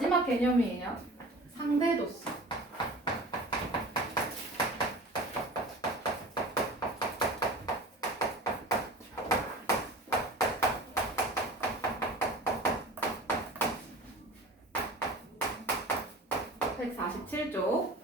마지막 개념이에요. 상대 도수. (147쪽)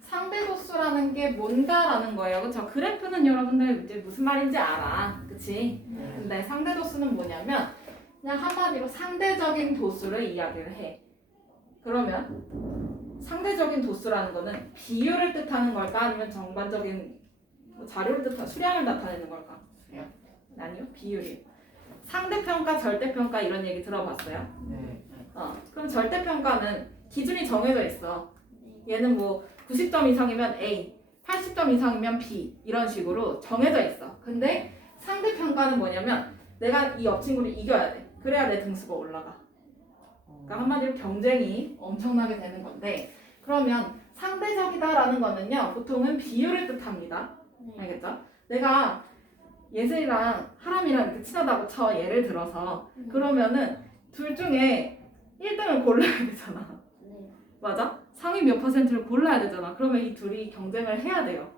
상대 도수라는 게 뭔가라는 거예요. 그쵸? 그래프는 여러분들 이제 무슨 말인지 알아. 그치? 근데 상대 도수는 뭐냐면 그냥 한마디로 상대적인 도수를 이야기를 해. 그러면 상대적인 도수라는 거는 비율을 뜻하는 걸까? 아니면 전반적인 자료를 뜻하는 수량을 나타내는 걸까? 수량? 아니요. 비율이요. 상대평가, 절대평가 이런 얘기 들어봤어요? 네. 그럼 절대평가는 기준이 정해져 있어. 얘는 뭐 90점 이상이면 A, 80점 이상이면 B 이런 식으로 정해져 있어. 근데 상대평가는 뭐냐면 내가 이 옆 친구를 이겨야 돼. 그래야 내 등수가 올라가. 그러니까 한마디로 경쟁이 엄청나게 되는 건데, 그러면 상대적이다라는 거는요 보통은 비율을 뜻합니다. 알겠죠? 내가 예슬이랑 하람이랑 이렇게 친하다고 쳐, 예를 들어서. 그러면은 둘 중에 1등을 골라야 되잖아. 맞아? 상위 몇 퍼센트를 골라야 되잖아. 그러면 이 둘이 경쟁을 해야 돼요.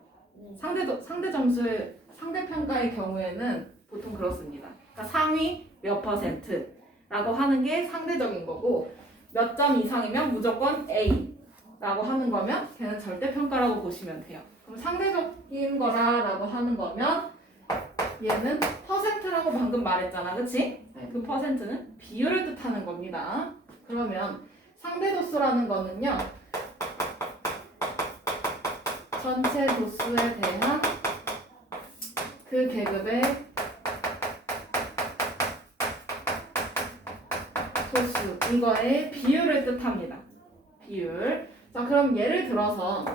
상대 점수의 상대평가의 경우에는 보통 그렇습니다. 그러니까 상위 몇 퍼센트라고 하는 게 상대적인 거고, 몇 점 이상이면 무조건 A라고 하는 거면 걔는 절대평가라고 보시면 돼요. 그럼 상대적인 거라고 하는 거면 얘는 퍼센트라고 방금 말했잖아. 그치? 네. 그 퍼센트는 비율을 뜻하는 겁니다. 그러면 상대도수라는 거는요 전체 도수에 대한 그 계급의 도수, 이거의 비율을 뜻합니다. 비율. 자, 그럼 예를 들어서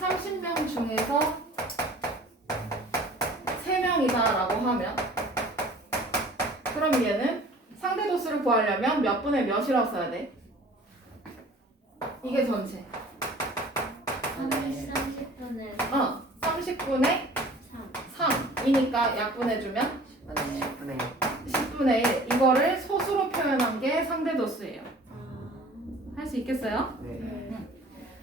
30명 중에서 3명이다 라고 하면, 그럼 얘는 상대도수를 구하려면 몇 분의 몇이라고 써야 돼? 이게 전체. 30분에 30분의 3. 3이니까 약분해주면 10분의 10분의 1. 이거를 소수로 표현한 게 상대도수예요. 할 수 있겠어요? 네.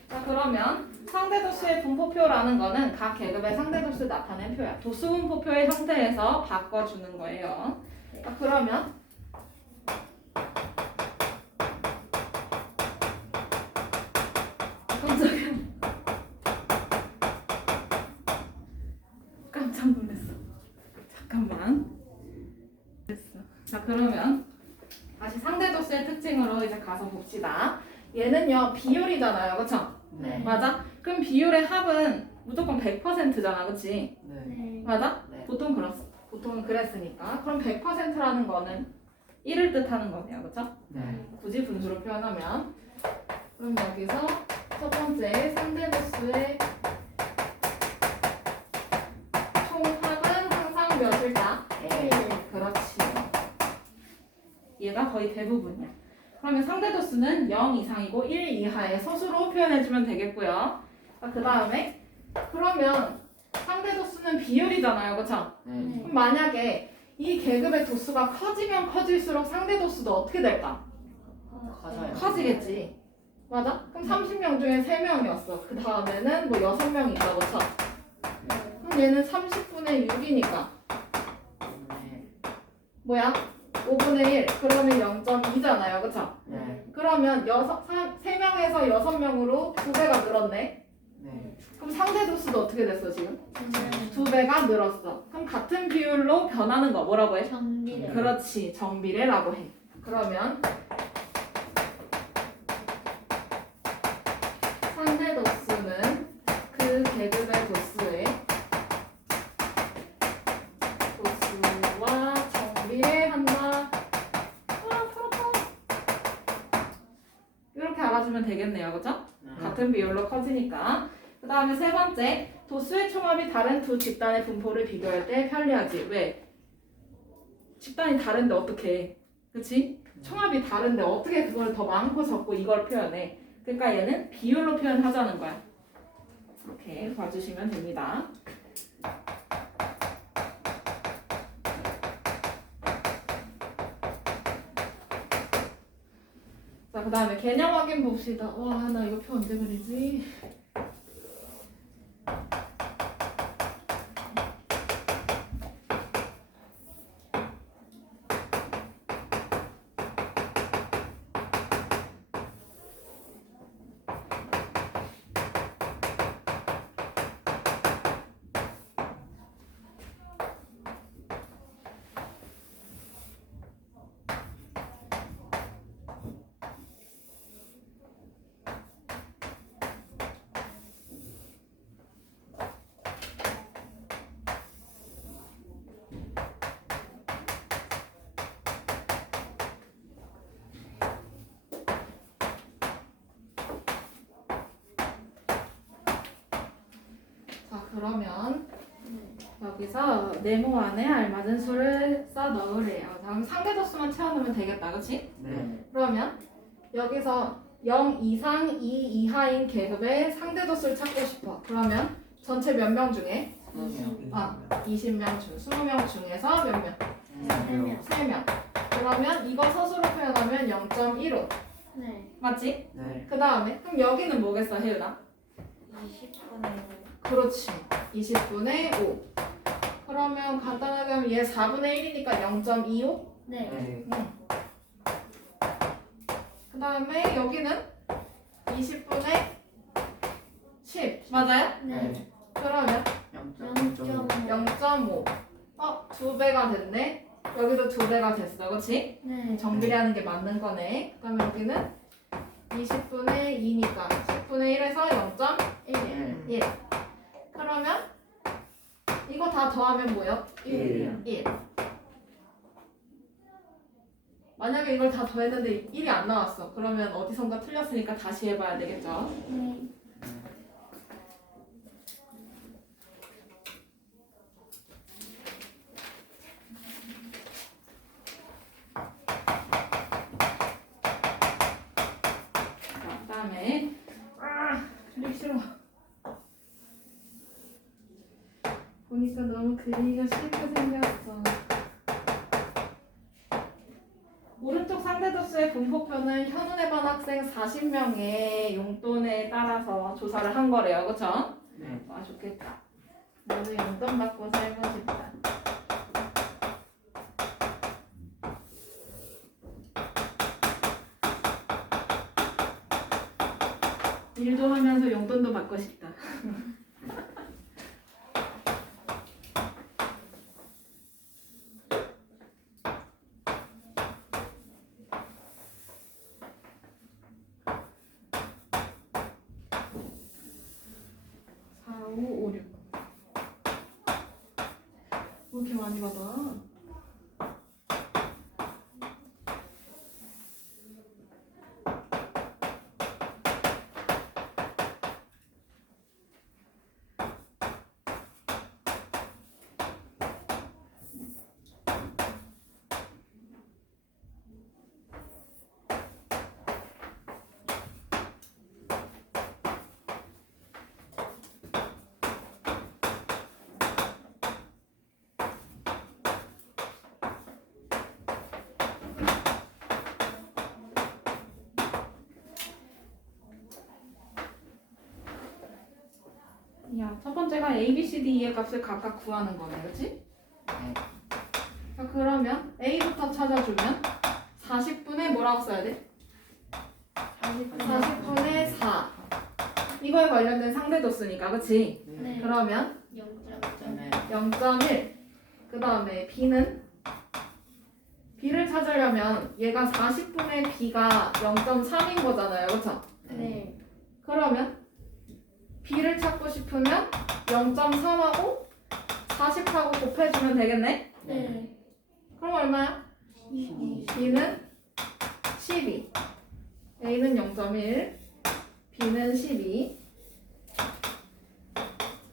자, 그러면 상대도수의 분포표라는 거는 각 계급의 상대도수를 나타낸 표야. 도수분포표의 형태에서 바꿔주는 거예요. 자, 그러면 깜짝 놀랐어. 잠깐만. 됐어. 자, 그러면 다시 상대도수의 특징으로 이제 가서 봅시다. 얘는요 비율이잖아요, 그쵸? 네. 맞아? 그럼 비율의 합은 무조건 100%잖아, 그치? 네. 맞아? 네. 보통은 그랬으니까. 그럼 100%라는 거는 1을 뜻하는 거네요, 그쵸? 네. 굳이 분수로 표현하면. 그럼 여기서 첫 번째 상대도수의 총합은 항상 몇일까? 네. 그렇지. 얘가 거의 대부분이야. 그러면 상대도수는 0 이상이고 1 이하의 소수로 표현해주면 되겠고요. 그 다음에 그러면 상대도수는 비율이잖아요, 그쵸? 네. 그럼 만약에 이 계급의 도수가 커지면 커질수록 상대도수도 어떻게 될까? 커져요. 커지겠지. 맞아? 그럼 30명 중에 3명이었어. 그 다음에는 뭐 6명이 있다고 쳐. 그럼 얘는 30분의 6이니까 네. 뭐야? 5분의 1. 그러면 0.2잖아요. 그쵸? 네. 그러면 3명에서 6명으로 2배가 늘었네. 네. 그럼 상대도수도 어떻게 됐어 지금? 2배가 늘었어. 그럼 같은 비율로 변하는 거 뭐라고 해? 정비례. 그렇지. 정비례라고 해. 그러면 상대도수는 그 계급의 도수의 도수와 정비례한다. 이렇게 알아주면 되겠네요. 그죠? 같은 비율로 커지니까. 그 다음에 세 번째, 도수의 총합이 다른 두 집단의 분포를 비교할 때 편리하지. 왜? 집단이 다른데 어떻게 해? 그치? 총합이 다른데 어떻게 그걸 더 많고 적고 이걸 표현해? 그러니까 얘는 비율로 표현하자는 거야. 이렇게 봐주시면 됩니다. 자, 그 다음에 개념 확인 봅시다. 와, 나 이거 표 언제 그리지? 자, 그러면 여기서 네모 안에 알맞은 수를 써 넣으래요. 다음 상대도수만 채워넣으면 되겠다, 그치? 네. 그러면 여기서 0 이상 2 이하인 계급의 상대도수를 찾고 싶어. 그러면 전체 몇 명 중에? 20명 중, 20명 중에서 몇 명? 3명. 그러면 이거 서술로 표현하면 0.15. 네. 맞지? 네. 그 다음에 그럼 여기는 뭐겠어, 혜윤아? 20분의 그렇지. 20분의 5. 그러면 간단하게 하면 얘 4분의 1이니까 0.25? 네. 네. 그 다음에 여기는 20분의 10. 맞아요? 네. 그러면 0.5. 0.5. 2배가 됐네. 여기도 2배가 됐어. 그치? 네. 정비례 하는 게 맞는 거네. 그다음 여기는 20분의 2니까 10분의 1에서 0.1. 네. 1. 그러면 이거 다 더하면 뭐요? 1. 1. 만약에 이걸 다 더했는데 1이 안 나왔어. 그러면 어디선가 틀렸으니까 다시 해봐야 되겠죠? 네. 자, 그다음에 그리기 싫어. 보니까 너무 그리기가 싫게 생겼어. 오른쪽 상대도수의 분포표는 현운에 반 학생 40명의 용돈에 따라서 조사를 한 거래요. 그쵸? 네. 와, 좋겠다. 나도 용돈 받고 살고 싶다. 일도 하면서 용돈도 받고 싶다. 왜 이렇게 많이 받아? 야, 첫 번째가 A, B, C, D, E의 값을 각각 구하는 거네, 그치? 네. 자, 그러면 A부터 찾아주면 40분의 뭐라고 써야 돼? 40분의 4. 이거에 관련된 상대도수니까, 그치? 네. 그러면 0.0. 네. 0.1. 그 다음에 B는? B를 찾으려면 얘가 40분의 B가 0.3인 거잖아요, 그쵸? 네. 그러면 B를 찾고 싶으면 0.3하고 40하고 곱해주면 되겠네? 네. 그럼 얼마야? B는 12. A는 0.1. B는 12.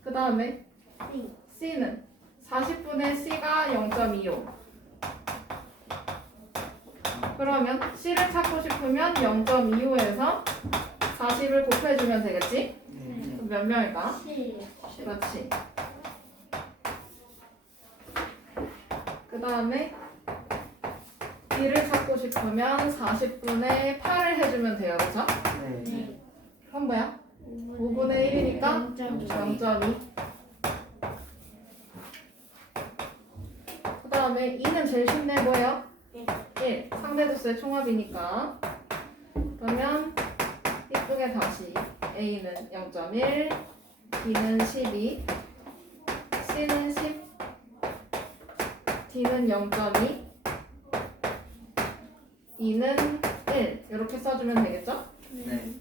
그 다음에 C는 40분의 C가 0.25. 그러면 C를 찾고 싶으면 0.25에서 40을 곱해주면 되겠지? 네. 그럼 몇 명일까? 7. 그렇지. 그 다음에 B를 찾고 싶으면 40분의 8을 해주면 돼요. 그쵸? 네. 네. 그럼 뭐야? 5분의 1이니까 0.2. 그 다음에 2는 제일 쉽네. 뭐예요? 1. 상대도수의 총합이니까. 그러면 이쁘게 다시 A는 0.1, B는 12, C는 10, D는 0.2, E는 1 이렇게 써주면 되겠죠? 네.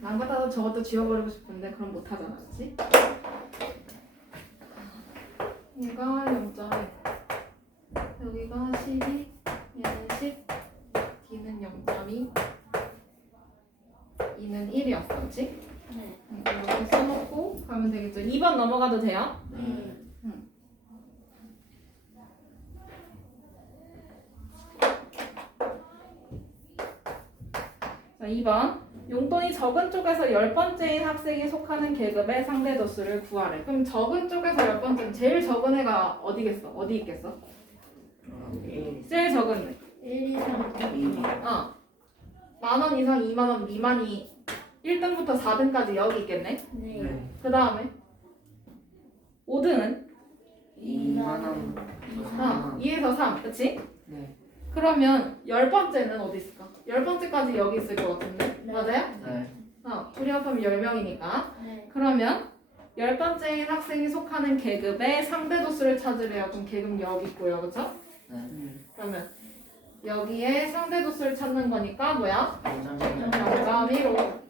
남 같아서 저것도 지워버리고 싶은데 그럼 못하잖아, 그치? 얘가 0.1, 여기가 12, 얘는 10, D는 0.2, E는 1이었어, 그치? 네. 이렇게 써놓고 가면 되겠죠. 2번 넘어가도 돼요? 네. 자, 2번. 용돈이 적은 쪽에서 10번째인 학생이 속하는 계급의 상대도수를 구하래. 그럼 적은 쪽에서 10번째는 제일 적은 애가 어디겠어? 어디 있겠어? 1, 제일 적은 애. 1, 2, 3, 2, 어. 10,000원 이상 20,000원 미만이 1등부터 4등까지 여기 있겠네? 네. 네. 그 다음에 5등은 2만원, 2에서 3, 그치? 네. 그러면 10번째는 어디 있을까? 10번째까지 여기 있을 것 같은데? 네. 맞아요? 네. 우리 합하면 10명이니까. 네. 그러면 10번째인 학생이 속하는 계급의 상대도수를 찾으래요. 그럼 계급 여기 있고요. 그쵸? 네. 그러면 여기에 상대도수를 찾는 거니까 뭐야? 0.1. 0.15.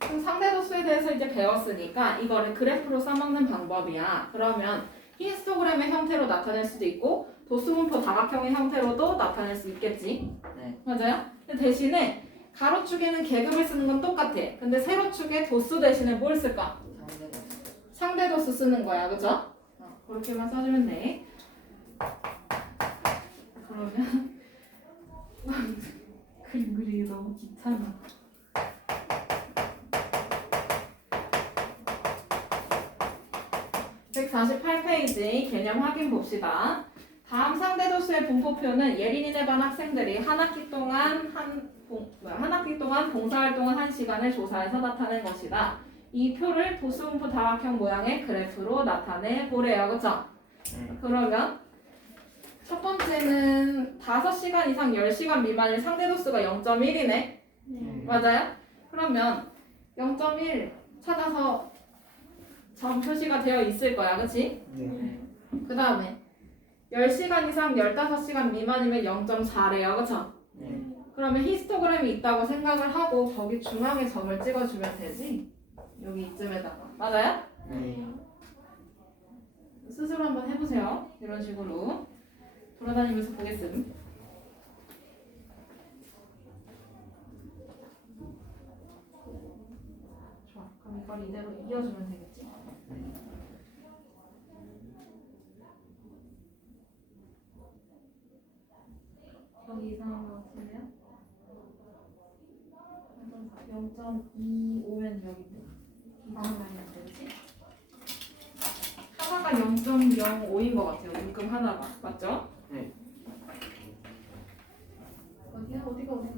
그럼 상대도수에 대해서 이제 배웠으니까 이거를 그래프로 써먹는 방법이야. 그러면 히스토그램의 형태로 나타낼 수도 있고 도수분포 다각형의 형태로도 나타낼 수 있겠지. 네. 맞아요? 근데 대신에 가로축에는 계급을 쓰는 건 똑같아. 근데 세로축에 도수 대신에 뭘 쓸까? 상대도수 쓰는 거야. 그죠? 그렇게만 써주면 돼. 그러면 그림 그리기 너무 귀찮아. (148페이지) 개념 확인 봅시다. 다음 상대도수의 분포표는 예린이네 반 학생들이 한 학기 동안 봉사활동을 한 시간을 조사해서 나타낸 것이다. 이 표를 도수분포 다각형 모양의 그래프로 나타내 보래요. 그쵸? 네. 그러면 첫 번째는 5시간 이상 10시간 미만인 상대도수가 0.1이네. 네. 맞아요? 그러면 0.1 찾아서 점 표시가 되어 있을 거야. 그치? 네. 그 다음에 10시간 이상 15시간 미만이면 0.4래요. 그쵸? 네. 그러면 히스토그램이 있다고 생각을 하고 거기 중앙에 점을 찍어주면 되지. 여기 이쯤에다가. 맞아요? 네. 스스로 한번 해보세요. 이런 식으로 돌아다니면서 보겠음. 좋아. 그럼 이걸 이대로 이어주면 되겠지. 여기 이상한 거 같은데요? 0.25면 여기인데 이상하면 되지? 하나가 0.05인 것 같아요. 묶음 하나가 맞죠? 네. 어디야? 어디가? 그치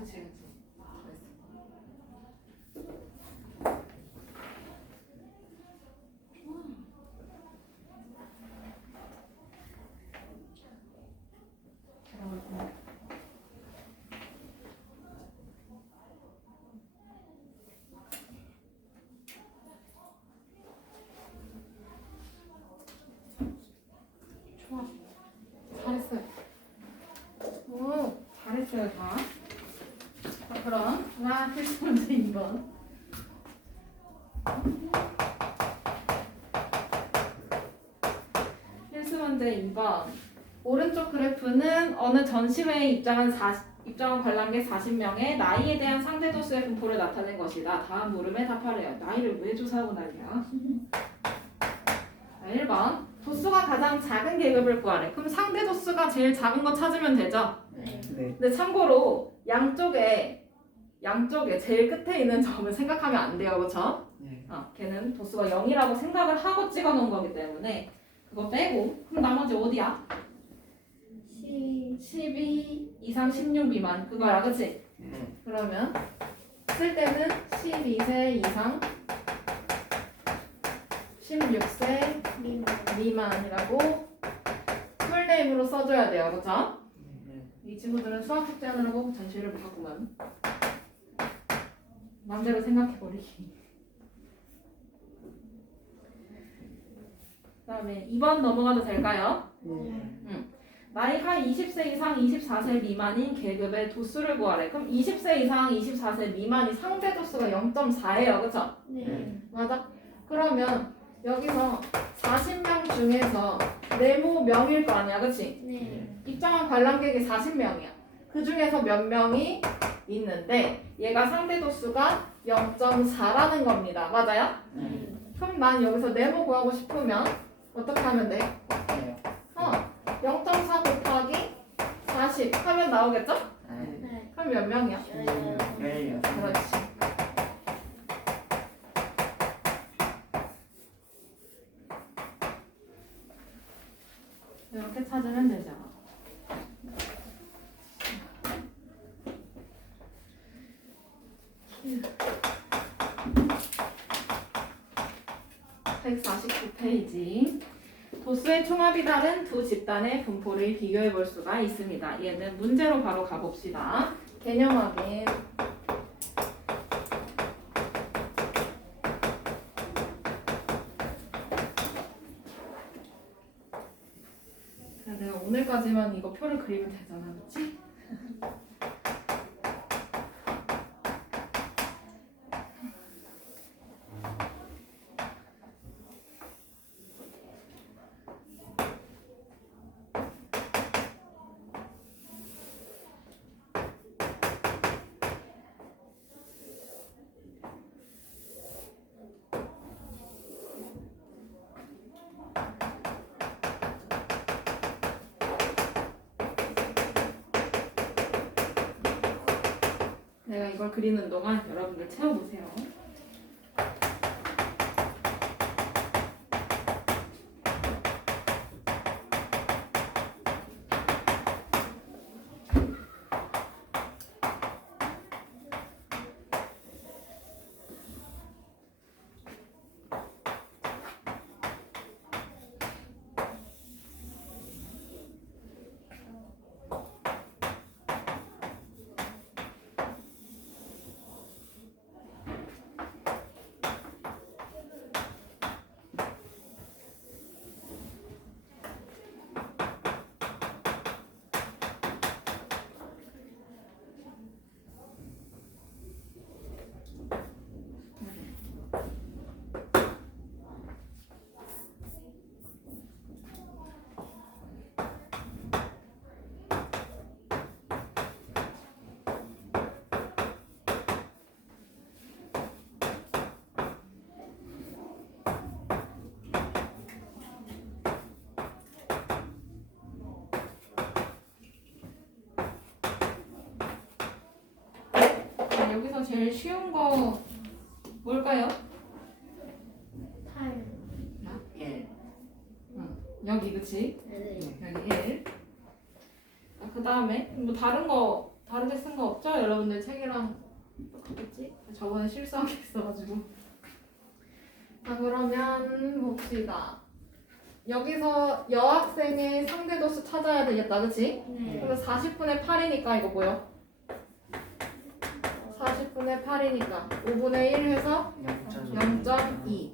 그치. 좋아. 잘했어요. 오, 잘했어요, 다. 자, 그럼 필수 문제 2번. 필수 문제 2번. 오른쪽 그래프는 어느 전시회에 입장한 입장원 관람객 40명의 나이에 대한 상대 도수의 분포를 나타낸 것이다. 다음 물음에 답하래요. 나이를 왜 조사하고 난리야? 자, 1번 도수가 가장 작은 계급을 구하래. 그럼 상대 도수가 제일 작은 거 찾으면 되죠? 네. 네. 근데 참고로 양쪽에 제일 끝에 있는 점을 생각하면 안 돼요. 그렇죠? 네. 걔는 도수가 0이라고 생각을 하고 찍어 놓은 거기 때문에 그거 빼고 그럼 나머지 어디야? 12 이상 16 미만 그거야. 그치? 네. 그러면 쓸 때는 12세 이상 16세 미만이라고 풀네임으로 써줘야 돼요. 그쵸? 네. 이 친구들은 수학 숙제 하느라고 전시를 못 봤구만. 맘대로 생각해버리기. 그 다음에 2번 넘어가도 될까요? 나이가 20세 이상 24세 미만인 계급의 도수를 구하래. 그럼 20세 이상 24세 미만이 상대 도수가 0.4예요. 그쵸? 네. 맞아? 그러면 여기서 40명 중에서 네모 명일 거 아니야. 그치? 네. 입장한 관람객이 40명이야. 그 중에서 몇 명이 있는데 얘가 상대 도수가 0.4라는 겁니다. 맞아요? 네. 그럼 난 여기서 네모 구하고 싶으면 어떻게 하면 돼? 네. 0.4 곱하기 40 하면 나오겠죠? 네. 네. 그럼 몇 명이야? 열려. 그렇지. 이렇게 찾으면 되죠. (149페이지) 도수의 총합이 다른 두 집단의 분포를 비교해 볼 수가 있습니다. 얘는 문제로 바로 가봅시다. 개념 확인. 내가 오늘까지만 이거 표를 그리면 되잖아, 그렇지? 내가 이걸 그리는 동안 여러분들 채워보세요. 여기서 제일 쉬운 거 뭘까요? 8. 예. 여기 그치? 네. 여기 1. 그 다음에 뭐 다른 거 다르게 쓴 거 없죠? 여러분들 책이랑 똑같겠지? 저번에 실수한 게 있어가지고. 자 그러면 봅시다. 여기서 여학생의 상대도수 찾아야 되겠다, 그치? 네. 그래서 40분의 8이니까 이거 뭐요? 40분의 8이니까 5분의 1 해서 0.2.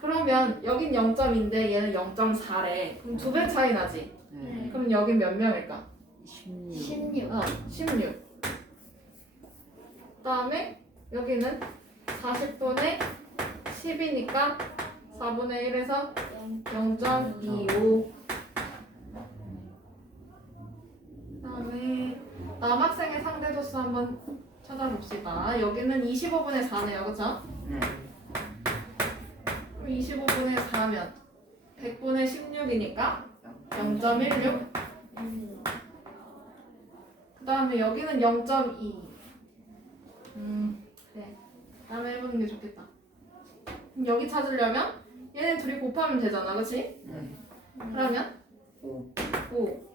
그러면 여긴 0점인데 얘는 0.4래. 그럼 2배 차이 나지? 네. 그럼 여긴 몇 명일까? 16. 16. 16. 그 다음에 여기는 40분의 10이니까 4분의 1에서 0.25. 그 다음에 상대도수 한번 찾아봅시다. 여기는 25분의 4네요. 그쵸? 네. 그럼 25분의 4면 100분의 16이니까 0.16. 그 다음에 여기는 0.2. 그래. 다음에 해보는 게 좋겠다. 그럼 여기 찾으려면 얘네 둘이 곱하면 되잖아. 그치? 네. 그러면 5. 5.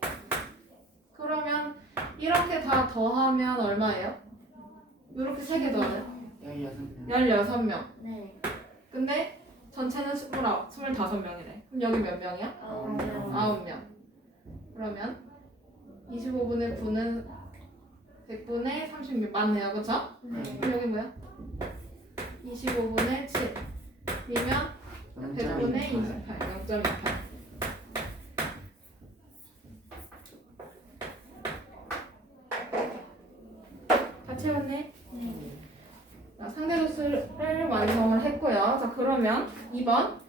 그러면 이렇게 다 더하면 얼마예요? 이렇게 3개 더하면 16명. 16명. 네. 근데 전체는 25명이래. 그럼 여기 몇 명이야? 9명. 그러면 25분의 9는 100분의 36 맞네요. 그쵸? 그럼 여기 뭐야? 25분의 7이면 100분의 28. 0.28. 다 채웠네? 네. 자, 상대도수를 완성을 했고요. 자, 그러면 2번.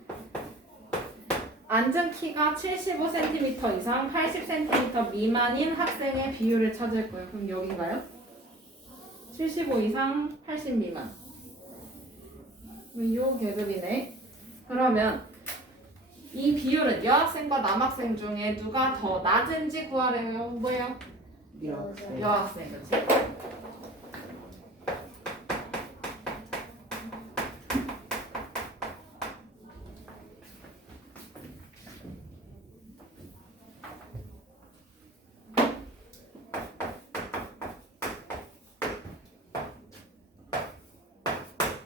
앉은 키가 75cm 이상 80cm 미만인 학생의 비율을 찾을 거예요. 그럼 여긴가요? 75 이상 80 미만. 이 계급이네. 그러면 이 비율은 여학생과 남학생 중에 누가 더 낮은지 구하래요. 뭐예요? 이렇게. 여학생. 그치?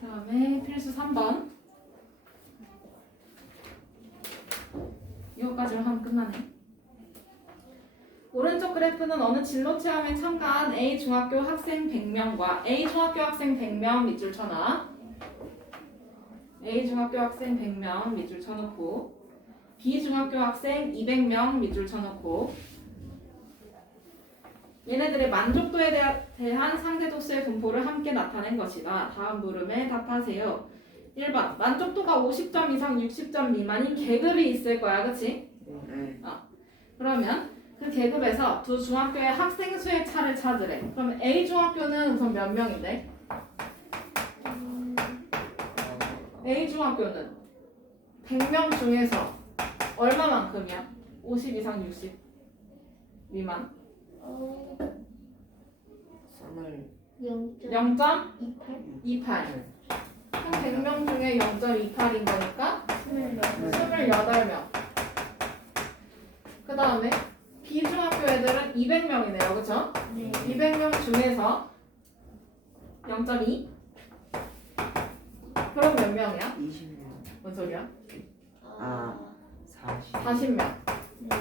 그다음에 필수 3번. 이거까지만 하면 끝나네. 오른쪽 그래프는 어느 진로 체험에 참가한 A 중학교 학생 100명과 A 중학교 학생 100명 밑줄 쳐놔. A 중학교 학생 100명 밑줄 쳐놓고 B 중학교 학생 200명 밑줄 쳐놓고 얘네들의 만족도에 대한 상대도수의 분포를 함께 나타낸 것이다. 다음 물음에 답하세요. 1번 만족도가 50점 이상 60점 미만인 계급이 있을 거야. 그치? 네. 그러면 그 계급에서 두 중학교의 학생 수의 차를 찾으래. 그러면 A 중학교는 우선 몇 명인데? A 중학교는 100명 중에서 얼마만큼이야? 50 이상 60 미만 0.28. 0.28. 그럼 100명 중에 0.28인 거니까 28명. 그 다음에 B 중학교 애들은 200명이네요. 그쵸? 네. 200명 중에서 0.2? 그럼 몇 명이야? 20명. 뭔 소리야? 아. 40. 40명. 네.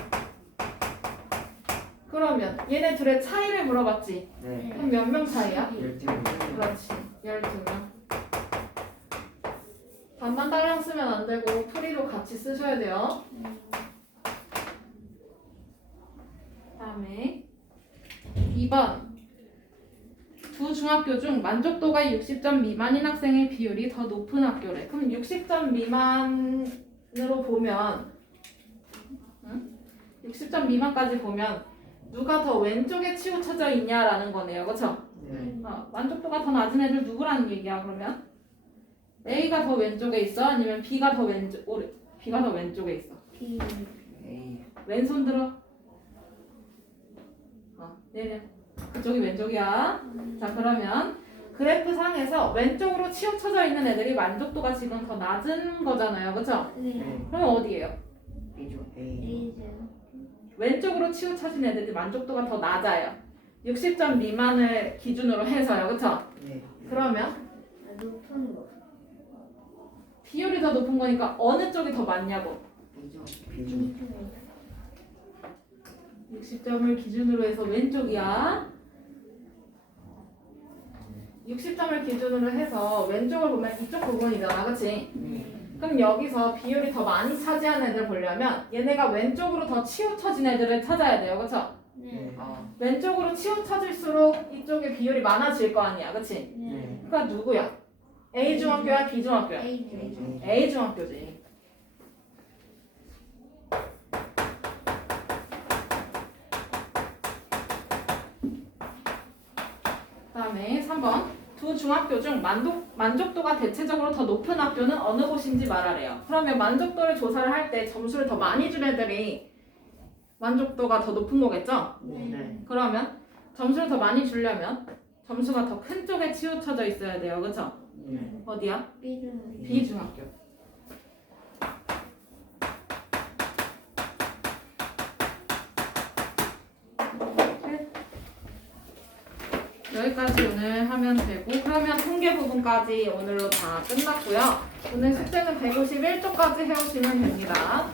그러면 얘네 둘의 차이를 물어봤지? 네. 그럼 몇 명 차이야? 12명. 그렇지. 12명. 반만 딸랑 쓰면 안 되고 풀이로 같이 쓰셔야 돼요. 다음에 2번. 두 중학교 중 만족도가 60점 미만인 학생의 비율이 더 높은 학교래. 그럼 60점 미만으로 보면 60점 미만까지 보면 누가 더 왼쪽에 치우쳐져 있냐라는 거네요. 그쵸? 네. 만족도가 더 낮은 애들 누구라는 얘기야 그러면? A가 더 왼쪽에 있어? 아니면 B가 더 B가 더 왼쪽에 있어? B. A. 왼손 들어. 내려. 그쪽이 왼쪽이야. 자 그러면 그래프 상에서 왼쪽으로 치우쳐져 있는 애들이 만족도가 지금 더 낮은 거잖아요. 그쵸? 네. 네. 그러면 어디예요? B죠. A. A죠. 왼쪽으로 치우쳐진 애들이 만족도가 더 낮아요. 60점 미만을 기준으로 해서요. 그쵸? 네. 그러면 높은 거. 비율이 더 높은 거니까 어느 쪽이 더 많냐고. B죠. B죠. 60점을 기준으로 해서 왼쪽이야. 60점을 기준으로 해서 왼쪽을 보면 이쪽 부분이잖아. 그치? 네. 그럼 여기서 비율이 더 많이 차지한 애들 보려면 얘네가 왼쪽으로 더 치우쳐진 애들을 찾아야 돼요. 그쵸? 네. 아. 왼쪽으로 치우쳐질수록 이쪽에 비율이 많아질 거 아니야. 그치? 네. 그러니까 누구야? A 중학교야? B 중학교야? A죠. A 중학교지. 그다음에 3번. 두 중학교 중 만족도가 대체적으로 더 높은 학교는 어느 곳인지 말하래요. 그러면 만족도를 조사를 할 때 점수를 더 많이 준 애들이 만족도가 더 높은 거겠죠? 네. 그러면 점수를 더 많이 주려면 점수가 더 큰 쪽에 치우쳐져 있어야 돼요. 그쵸? 네. 어디야? B는 B중학교. 여기까지 오늘 하면 되고, 그러면 통계 부분까지 오늘로 다 끝났고요. 오늘 숙제는 151쪽까지 해오시면 됩니다.